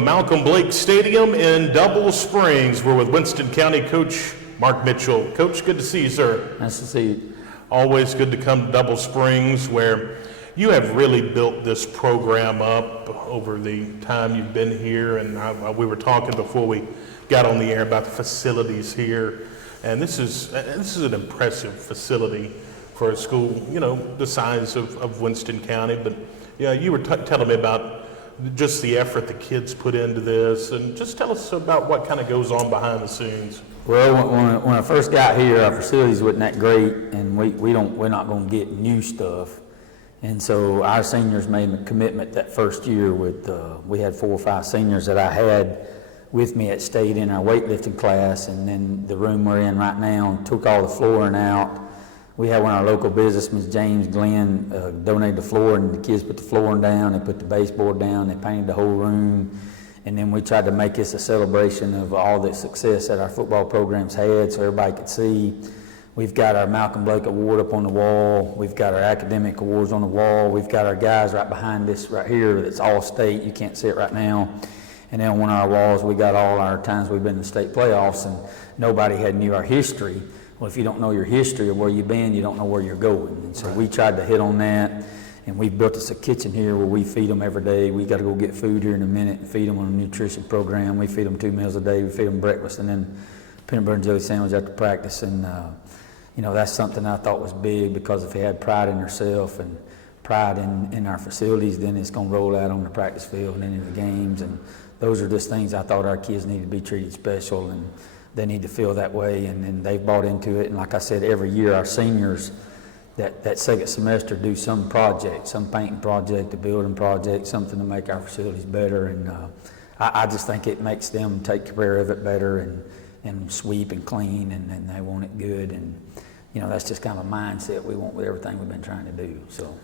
from Malcolm Blake Stadium in Double Springs. We're with Winston County Coach Mark Mitchell. Coach, good to see you, sir. Nice to see you. Always good to come to Double Springs, where you have really built this program up over the time you've been here. And we were talking before we got on the air about the facilities here. And this is an impressive facility for a school, you know, the size of Winston County. But yeah, you were telling me about just the effort the kids put into this, and just tell us about what kind of goes on behind the scenes. Well, when I first got here, our facilities wasn't that great, and we're not going to get new stuff. And so our seniors made a commitment that first year with, we had 4 or 5 seniors that I had with me at state in our weightlifting class, and then the room we're in right now took all the flooring out. We had one of our local businessmen, James Glenn, donated the floor, and the kids put the flooring down, they put the baseboard down, they painted the whole room, and then we tried to make this a celebration of all the success that our football programs had so everybody could see. We've got our Malcolm Blake Award up on the wall, we've got our academic awards on the wall, we've got our guys right behind us right here that's all state, you can't see it right now. And then on one of our walls we got all our times we've been in the state playoffs, and nobody had knew our history. Well, if you don't know your history of where you've been, you don't know where you're going. And so we tried to hit on that, and we built us a kitchen here where we feed them every day. We got to go get food here in a minute and feed them on a nutrition program. We feed them 2 meals a day. We feed them breakfast and then peanut butter and jelly sandwich after practice. And, you know, that's something I thought was big, because if they had pride in themselves and pride in our facilities, then it's going to roll out on the practice field and into the games. And those are just things I thought our kids need to be treated special, and they need to feel that way, and they've bought into it. And like I said, every year our seniors that second semester do some project, some painting project, a building project, something to make our facilities better. And I just think it makes them take care of it better and sweep and clean, and they want it good. And you know, that's just kind of a mindset we want with everything we've been trying to do. So.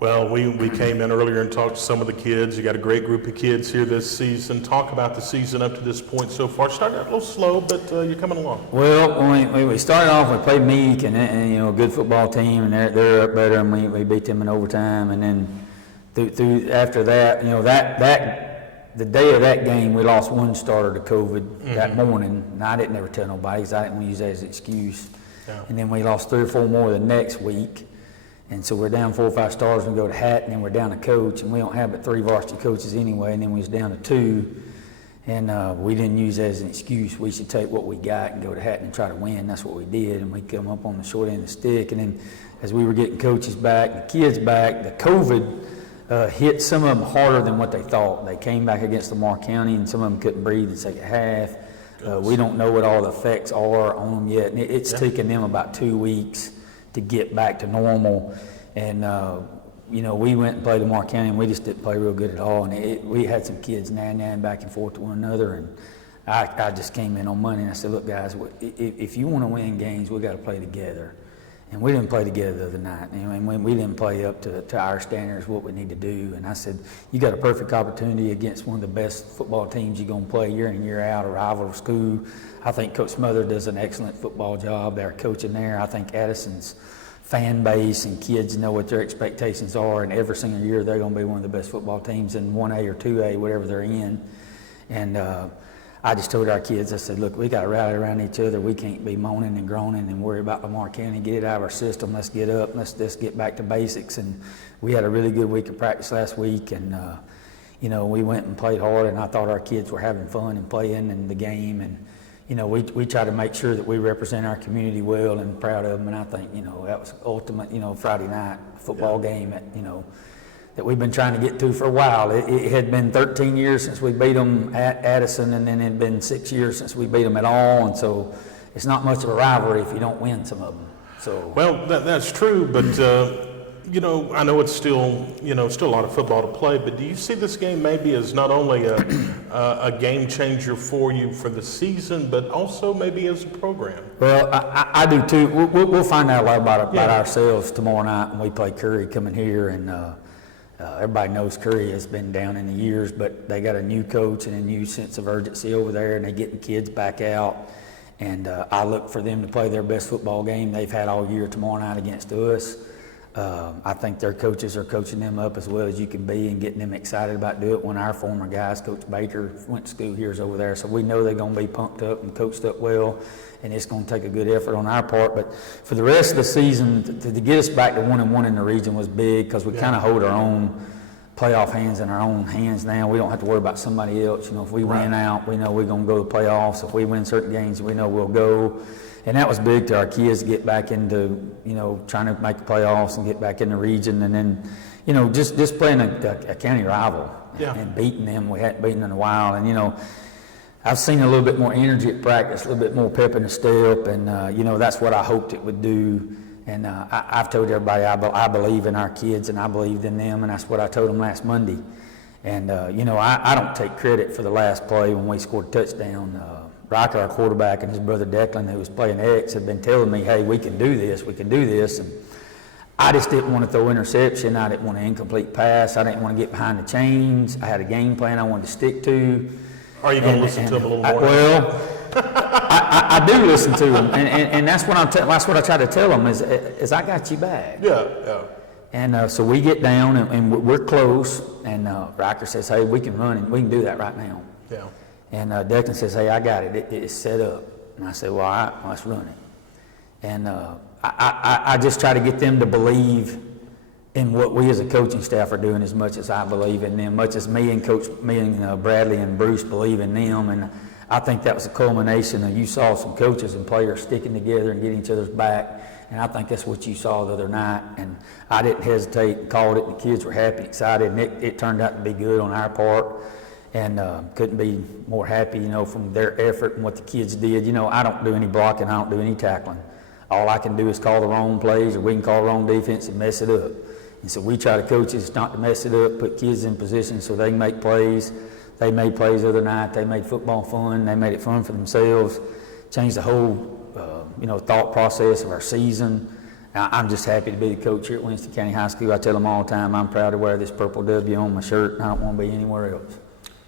Well, we came in earlier and talked to some of the kids. You got a great group of kids here this season. Talk about the season up to this point so far. Started out a little slow, but you're coming along. Well, when we started off, we played Meek, and you know, a good football team, and they're up better, and we beat them in overtime. And then through after that, you know, that the day of that game, we lost one starter to COVID that morning. And I didn't ever tell nobody, because I didn't want to use that as an excuse. Yeah. And then we lost 3 or 4 more the next week. And so we're down 4 or 5 stars and go to Hatton, and then we're down a coach, and we don't have but 3 varsity coaches anyway, and then we was down to 2, and we didn't use that as an excuse. We should take what we got and go to Hatton and try to win. That's what we did, and we come up on the short end of the stick. And then as we were getting coaches back, the kids back, the COVID hit some of them harder than what they thought. They came back against Lamar County, and some of them couldn't breathe in the second half. We don't know what all the effects are on them yet, and it's taken them about 2 weeks to get back to normal. And you know, we went and played Lamar County, and we just didn't play real good at all. And we had some kids nan back and forth to one another, and I just came in on Monday and I said, look guys, if you want to win games, we got to play together. And we didn't play together the other night. And we didn't play up to our standards, what we need to do. And I said, you got a perfect opportunity against one of the best football teams you're going to play year in and year out, a rival school. I think Coach Smother does an excellent football job. They're coaching there. I think Addison's fan base and kids know what their expectations are, and every single year they're going to be one of the best football teams in 1A or 2A, whatever they're in. And I just told our kids, I said, look, we got to rally around each other. We can't be moaning and groaning and worry about Lamar County. Get it out of our system. Let's get up. Let's get back to basics. And we had a really good week of practice last week, and you know, we went and played hard, and I thought our kids were having fun and playing in the game. And you know, we try to make sure that we represent our community well and proud of them. And I think, you know, that was ultimate, you know, Friday night football game at, you know, that we've been trying to get to for a while. It had been 13 years since we beat them at Addison, and then it had been 6 years since we beat them at all. And so it's not much of a rivalry if you don't win some of them. So well, that's true, but you know, I know it's still, you know, still a lot of football to play, but do you see this game maybe as not only a game changer for you for the season, but also maybe as a program? Well, I do too. We'll find out a lot about ourselves tomorrow night when we play Curry coming here, and everybody knows Curry has been down in the years, but they got a new coach and a new sense of urgency over there, and they're getting kids back out. And I look for them to play their best football game they've had all year tomorrow night against us. I think their coaches are coaching them up as well as you can be and getting them excited about doing it. One of our former guys, Coach Baker, went to school here over there, so we know they're going to be pumped up and coached up well, and it's going to take a good effort on our part. But for the rest of the season, to get us back to 1-1 in the region was big because we kind of hold our own playoff hands in our own hands now. We don't have to worry about somebody else. You know, if we win out, we know we're going to go to the playoffs. If we win certain games, we know we'll go. And that was big to our kids to get back into, you know, trying to make the playoffs and get back in the region. And then, you know, just playing a county rival and beating them. We hadn't beaten in a while. And, you know, I've seen a little bit more energy at practice, a little bit more pep in the step. And, you know, that's what I hoped it would do. And I've told everybody I believe in our kids and I believed in them. And that's what I told them last Monday. And, you know, I don't take credit for the last play when we scored a touchdown. Rocker, our quarterback, and his brother Declan, who was playing X, had been telling me, hey, we can do this, we can do this. And I just didn't want to throw interception. I didn't want an incomplete pass. I didn't want to get behind the chains. I had a game plan I wanted to stick to. Are you going to listen to him a little more? I do listen to him, and that's what that's what I try to tell him is I got you back. Yeah. And so we get down, and we're close, and Rocker says, hey, we can run, and we can do that right now. Yeah. And Declan says, hey, I got it. It's set up. And I said, well, all right, let's run it. And I just try to get them to believe in what we as a coaching staff are doing as much as I believe in them, much as me and Bradley and Bruce believe in them. And I think that was a culmination of you saw some coaches and players sticking together and getting each other's back. And I think that's what you saw the other night. And I didn't hesitate and called it. The kids were happy, excited, and it turned out to be good on our part. And couldn't be more happy, you know, from their effort and what the kids did. You know, I don't do any blocking, I don't do any tackling. All I can do is call the wrong plays, or we can call the wrong defense and mess it up. And so we try to coach us not to mess it up, put kids in position so they can make plays. They made plays the other night. They made football fun. They made it fun for themselves. Changed the whole, you know, thought process of our season. I'm just happy to be the coach here at Winston County High School. I tell them all the time, I'm proud to wear this purple W on my shirt, and I don't want to be anywhere else.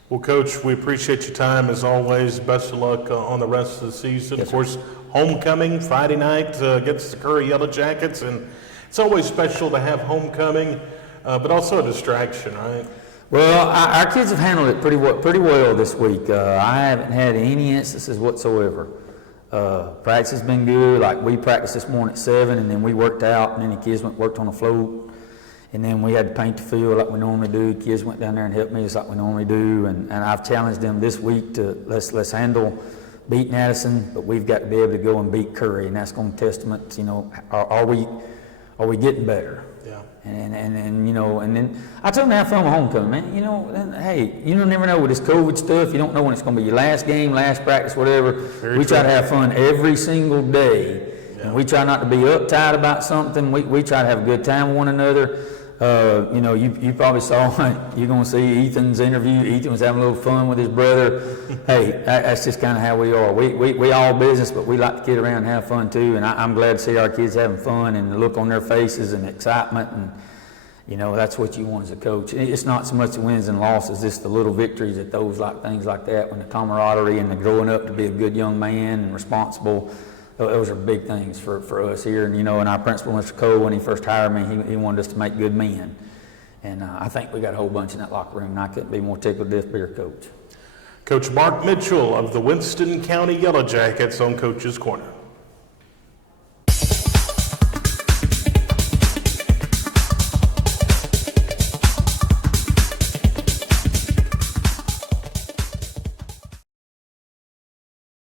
Well, Coach, we appreciate your time as always. Best of luck on the rest of the season. Yes, of course, homecoming Friday night against the Curry Yellow Jackets, and it's always special to have homecoming, but also a distraction, right? Well, our kids have handled it pretty well this week. I haven't had any instances whatsoever. Practice has been good. Like we practiced this morning at 7, and then we worked out, and then the kids worked on the float. And then we had to paint the field like we normally do. Kids went down there and helped me just like we normally do. And I've challenged them this week to let's handle beating Addison, but we've got to be able to go and beat Curry, and that's going to testament, you know, are we getting better? Yeah. And you know, and then I told them to have fun with homecoming, man. You know, and, hey, you don't never know with this COVID stuff. You don't know when it's going to be your last game, last practice, whatever. We try to have fun every single day, and we try not to be uptight about something. We try to have a good time with one another. You know, you probably saw, you're going to see Ethan's interview. Ethan was having a little fun with his brother. Hey, that's just kind of how we are. We all business, but we like to kid around and have fun too. And I'm glad to see our kids having fun and the look on their faces and excitement. And, you know, that's what you want as a coach. It's not so much the wins and losses, it's the little victories at those things like that, when the camaraderie and the growing up to be a good young man and responsible. Those are big things for us here. And, you know, and our principal, Mr. Cole, when he first hired me, he wanted us to make good men. And I think we got a whole bunch in that locker room, and I couldn't be more tickled to be your coach. Coach Mark Mitchell of the Winston County Yellow Jackets on Coach's Corner.